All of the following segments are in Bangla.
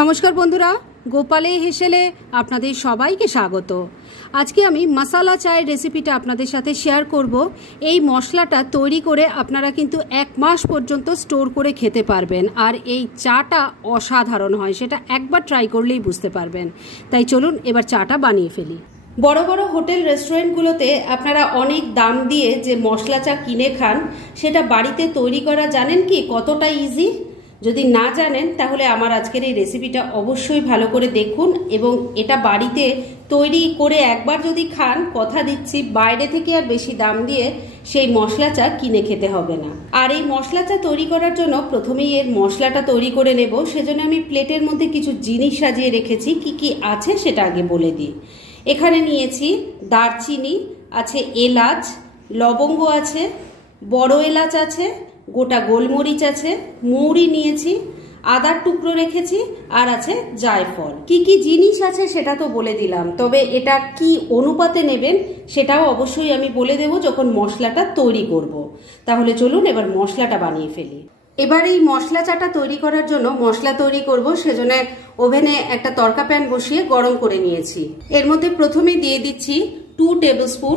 নমস্কার বন্ধুরা, গোপালে হেসেলে আপনাদের সবাইকে স্বাগত। আজকে আমি মশালা চায়ের রেসিপিটা আপনাদের সাথে শেয়ার করব। এই মশলাটা তৈরি করে আপনারা কিন্তু 1 মাস পর্যন্ত স্টোর করে খেতে পারবেন, আর এই চাটা অসাধারণ হয়, সেটা একবার ট্রাই করলেই বুঝতে পারবেন। তাই চলুন এবার চাটা বানিয়ে ফেলি। বড় বড় হোটেল রেস্টুরেন্টগুলোতে আপনারা অনেক দাম দিয়ে যে মশলা চা কিনে খান, সেটা বাড়িতে তৈরি করা জানেন কি কতটা ইজি? যদি না জানেন তাহলে আমার আজকের এই রেসিপিটা অবশ্যই ভালো করে দেখুন, এবং এটা বাড়িতে তৈরি করে একবার যদি খান, কথা দিচ্ছি বাইরে থেকে আর বেশি দাম দিয়ে সেই মশলা চা কিনে খেতে হবে না। আর এই মশলা চা তৈরি করার জন্য প্রথমেই এর মশলাটা তৈরি করে নেব। সেজন্য আমি প্লেটের মধ্যে কিছু জিনিস সাজিয়ে রেখেছি। কি কি আছে সেটা আগে বলে দিই। এখানে নিয়েছি দারচিনি আছে, এলাচ, লবঙ্গ আছে, বড় এলাচ আছে, গোটা গোলমরিচ আছে, মৌরি নিয়েছি, আদার টুকরো রেখেছি, আর আছে জায়ফল। কি কি জিনিস আছে সেটা তো বলে দিলাম, তবে এটা কি অনুপাতে নেবেন সেটাও অবশ্যই আমি বলে দেব যখন মশলাটা তৈরি করব। তাহলে চলুন এবার মশলাটা বানিয়ে ফেলি। এবার এই মশলা চাটা তৈরি করার জন্য মশলা তৈরি করব, সেজন্য ওভেনে একটা তড়কা প্যান বসিয়ে গরম করে নিয়েছি। এর মধ্যে প্রথমে দিয়ে দিচ্ছি 2 টেবিল স্পুন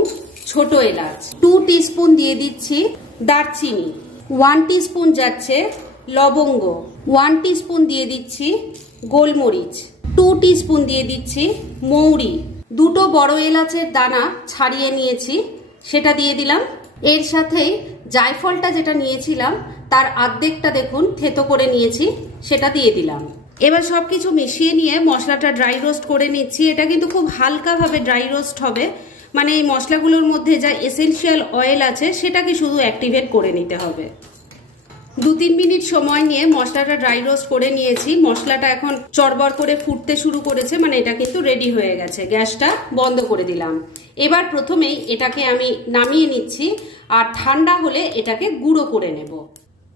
ছোট এলাচ, 2 টিস্পুন দিয়ে দিচ্ছি দারচিনি, 1 টিস্পুন যাচ্ছে লবঙ্গ, 1 টিস্পুন দিয়ে দিচ্ছি গোলমরিচ, 2 টিস্পুন দিয়ে দিচ্ছি মৌরি, 2টো বড় এলাচের দানা ছাড়িয়ে নিয়েছি সেটা দিয়ে দিলাম। এর সাথে জায়ফলটা যেটা নিয়েছিলাম তার অর্ধেকটা দেখুন থেতো করে নিয়েছি, সেটা দিয়ে দিলাম। এবার সবকিছু মিশিয়ে নিয়ে মশলাটা ড্রাই রোস্ট করে নিচ্ছি। এটা কিন্তু খুব হালকাভাবে ড্রাই রোস্ট হবে, মানে এই মশলাগুলোর মধ্যে যা এসেনশিয়াল অয়েল আছে সেটাকে শুধু অ্যাক্টিভেট করে নিতে হবে। 2-3 মিনিট সময় নিয়ে মশলাটা ড্রাই রোস্ট করে নিয়েছি। মশলাটা এখন চড়বড় করে ফুটতে শুরু করেছে, মানে এটা কিন্তু রেডি হয়ে গেছে। গ্যাসটা বন্ধ করে দিলাম। এবার প্রথমেই এটাকে আমি নামিয়ে নিচ্ছি, আর ঠান্ডা হলে এটাকে গুঁড়ো করে নেব।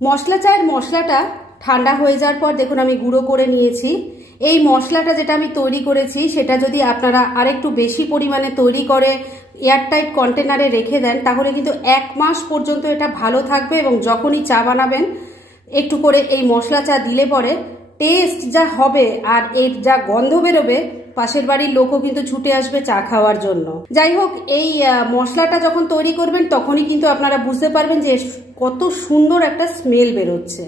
মশলা চায়ের মশলাটা ঠান্ডা হয়ে যাওয়ার পর দেখুন আমি গুঁড়ো করে নিয়েছি। এই মশলাটা যেটা আমি তৈরি করেছি সেটা যদি আপনারা আরেকটু বেশি পরিমাণে তৈরি করে এয়ারটাইট কন্টেনারে রেখে দেন, তাহলে কিন্তু 1 মাস পর্যন্ত এটা ভালো থাকবে, এবং যখনই চা বানাবেন একটু করে এই মশলা চা দিলে পরে টেস্ট যা হবে আর এর যা গন্ধ বেরোবে, পাশের বাড়ির লোকও কিন্তু ছুটে আসবে চা খাওয়ার জন্য। যাই হোক, এই মশলাটা যখন তৈরি করবেন তখনই কিন্তু আপনারা বুঝতে পারবেন যে কত সুন্দর একটা স্মেল বেরোচ্ছে।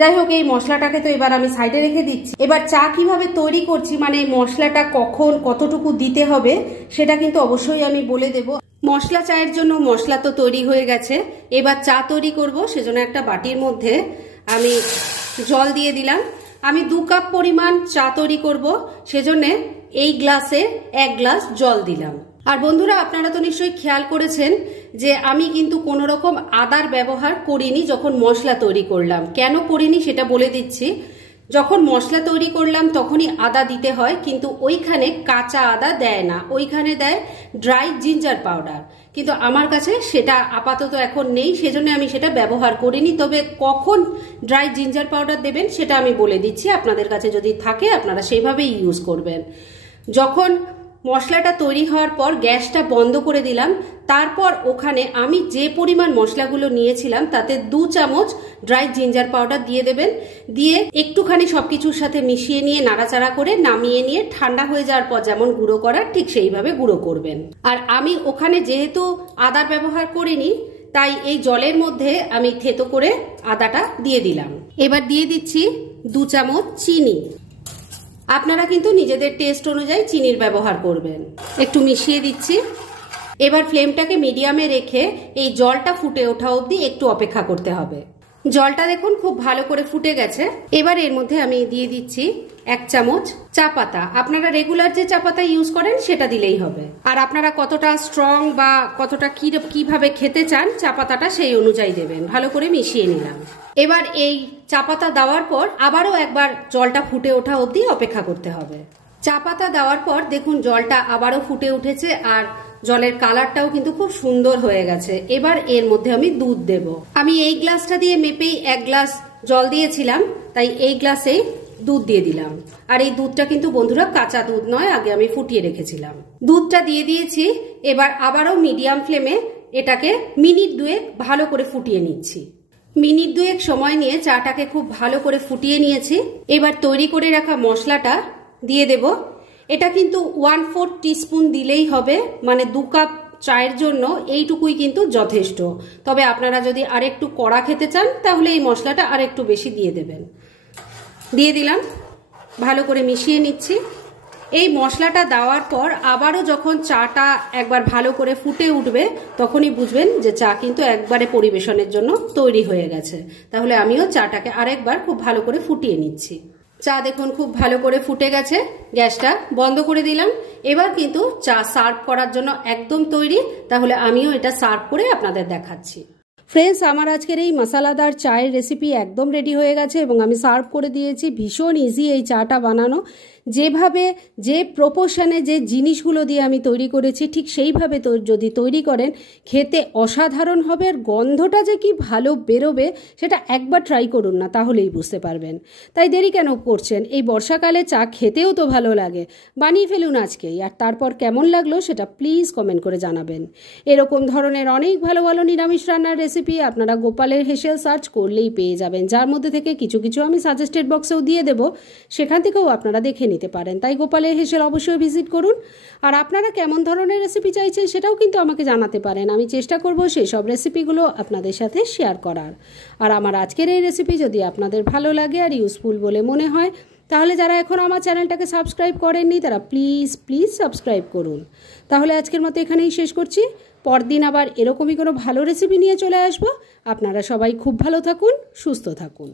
যাই হোক, এই মশলাটাকে তো এবার আমি সাইডে রেখে দিচ্ছি। এবার চা কিভাবে তৈরি করছি, মানে এই মশলাটা কখন কতটুকু দিতে হবে সেটা কিন্তু অবশ্যই আমি বলে দেব। মশলা চায়ের জন্য মশলা তো তৈরি হয়ে গেছে, এবার চা তৈরি করব। সেজন্য একটা বাটির মধ্যে আমি জল দিয়ে দিলাম। আমি 2 কাপ পরিমাণ চা তৈরি করব, সেজন্য এই গ্লাসে 1 গ্লাস জল দিলাম। আর বন্ধুরা, আপনারা তো নিশ্চয়ই খেয়াল করেছেন যে আমি কিন্তু কোনো রকম আদার ব্যবহার করিনি যখন মশলা তৈরি করলাম। কেন করিনি সেটা বলে দিচ্ছি। যখন মশলা তৈরি করলাম তখনই আদা দিতে হয়, কিন্তু ওইখানে কাঁচা আদা দেয় না, ওইখানে দেয় ড্রাই জিঞ্জার পাউডার। কিন্তু আমার কাছে সেটা আপাতত এখন নেই, সেজন্য আমি সেটা ব্যবহার করিনি। তবে কখন ড্রাই জিঞ্জার পাউডার দেবেন সেটা আমি বলে দিচ্ছি, আপনাদের কাছে যদি থাকে আপনারা সেইভাবেই ইউজ করবেন। যখন মশলাটা তৈরি হওয়ার পর গ্যাসটা বন্ধ করে দিলাম, তারপর ওখানে আমি যে পরিমাণ মশলাগুলো নিয়েছিলাম তাতে 2 চামচ ড্রাই জিঞ্জার পাউডার দিয়ে দেবেন। দিয়ে একটুখানি সবকিছুর সাথে মিশিয়ে নিয়ে নাড়াচাড়া করে নামিয়ে নিয়ে ঠান্ডা হয়ে যাওয়ার পর যেমন গুঁড়ো করার ঠিক সেইভাবে গুঁড়ো করবেন। আর আমি ওখানে যেহেতু আদার ব্যবহার করিনি, তাই এই জলের মধ্যে আমি থেতো করে আদাটা দিয়ে দিলাম। এবার দিয়ে দিচ্ছি 2 চামচ চিনি। আপনারা কিন্তু নিজেদের টেস্ট অনুযায়ী চিনির ব্যবহার করবেন। একটু মিশিয়ে দিচ্ছি। এবার ফ্লেমটাকে মিডিয়ামে রেখে এই জলটা ফুটে ওঠা অবধি একটু অপেক্ষা করতে হবে। জলটা দেখুন খুব ভালো করে ফুটে গেছে। এবার এর মধ্যে আমি দিয়ে দিচ্ছি 1 চামচ চা পাতা। আপনারা রেগুলার যে চা পাতা ইউজ করেন সেটা দিলেই হবে। আর আপনারা কতটা স্ট্রং বা কতটা কিভাবে খেতে চান চা পাতাটা সেই অনুযায়ী দেবেন। ভালো করে মিশিয়ে নিলাম। এবার এই চা পাতা দেওয়ার পর আবারও একবার জলটা ফুটে ওঠা অবধি অপেক্ষা করতে হবে। চা পাতা দেওয়ার পর দেখুন জলটা আবারও ফুটে উঠেছে, আর জলের কালারটাও কিন্তু খুব সুন্দর হয়ে গেছে। এবার এর মধ্যে আমি দুধ দেব। আমি এই গ্লাসটা দিয়ে মেপেই 1 গ্লাস জল দিয়েছিলাম, তাই এই গ্লাসে দুধ দিয়ে দিলাম। আর এই দুধটা কিন্তু বন্ধুরা কাঁচা দুধ নয়, আগে আমি ফুটিয়ে রেখেছিলাম। দুধটা দিয়ে দিয়েছি। এবার আবারও মিডিয়াম ফ্লেমে এটাকে মিনিট 2 ভালো করে ফুটিয়ে নিচ্ছি। মিনিট দুয়েক সময় নিয়ে চাটাকে খুব ভালো করে ফুটিয়ে নিয়েছি। এবার তৈরি করে রাখা মশলাটা দিয়ে দেব। এটা কিন্তু 1/4 টিস্পুন দিলেই হবে, মানে 2 কাপ চায়ের জন্য এইটুকুই কিন্তু যথেষ্ট। তবে আপনারা যদি আরেকটু কড়া খেতে চান তাহলে এই মশলাটা আরেকটু বেশি দিয়ে দেবেন। দিয়ে দিলাম, ভালো করে মিশিয়ে নিচ্ছি। এই মশলাটা দেওয়ার পর আবারও যখন চাটা একবার ভালো করে ফুটে উঠবে তখনই বুঝবেন যে চা কিন্তু একবারে পরিবেশনের জন্য তৈরি হয়ে গেছে। তাহলে আমিও চাটাকে আরেকবার খুব ভালো করে ফুটিয়ে নিচ্ছি। চা দেখুন খুব ভালো করে ফুটে গেছে, গ্যাসটা বন্ধ করে দিলাম। এবার কিন্তু চা সার্ভ করার জন্য একদম তৈরি। তাহলে আমিও এটা সার্ভ করে আপনাদের দেখাচ্ছি। ফ্রেন্ডস, আমার আজকের এই মশলাদার চায়ের রেসিপি একদম রেডি হয়ে গেছে এবং আমি সার্ভ করে দিয়েছি। ভীষণ ইজি এই চাটা বানানো। যেভাবে যে প্রপোর্শনে যে জিনিসগুলো দিয়ে আমি তৈরি করেছি ঠিক সেইভাবে যদি তৈরি করেন খেতে অসাধারণ হবে। আর গন্ধটা যে কি ভালো বেরোবে সেটা একবার ট্রাই করুন না, তাহলেই বুঝতে পারবেন। তাই দেরি কেন করছেন? এই বর্ষাকালে চা খেতেও তো ভালো লাগে। বানিয়ে ফেলুন আজকেই। আর তারপর কেমন লাগলো সেটা প্লিজ কমেন্ট করে জানাবেন। এরকম ধরনের অনেক ভালো ভালো নিরামিষ রান্নার রেসিপি আপনারা গোপালের হেসেল সার্চ করলেই পেয়ে যাবেন, যার মধ্যে থেকে কিছু কিছু আমি সাজেস্টেড বক্সেও দিয়ে দেবো, সেখান থেকেও আপনারা দেখে নিতে পারেন। তাই গোপালের হেসেল অবশ্যই ভিজিট করুন। আর আপনারা কেমন ধরনের রেসিপি চাইছেন সেটাও কিন্তু আমাকে জানাতে পারেন। আমি চেষ্টা করব সেই সব রেসিপিগুলো আপনাদের সাথে শেয়ার করার। আর আমার আজকের এই রেসিপি যদি আপনাদের ভালো লাগে আর ইউজফুল বলে মনে হয় তাহলে যারা এখন আমার চ্যানেলটাকে সাবস্ক্রাইব করেননি তারা প্লিজ সাবস্ক্রাইব করুন। তাহলে আজকের মতো এখানেই শেষ করছি। পরদিন আবার এরকমই কোনো ভালো রেসিপি নিয়ে চলে আসবো। আপনারা সবাই খুব ভালো থাকুন, সুস্থ থাকুন।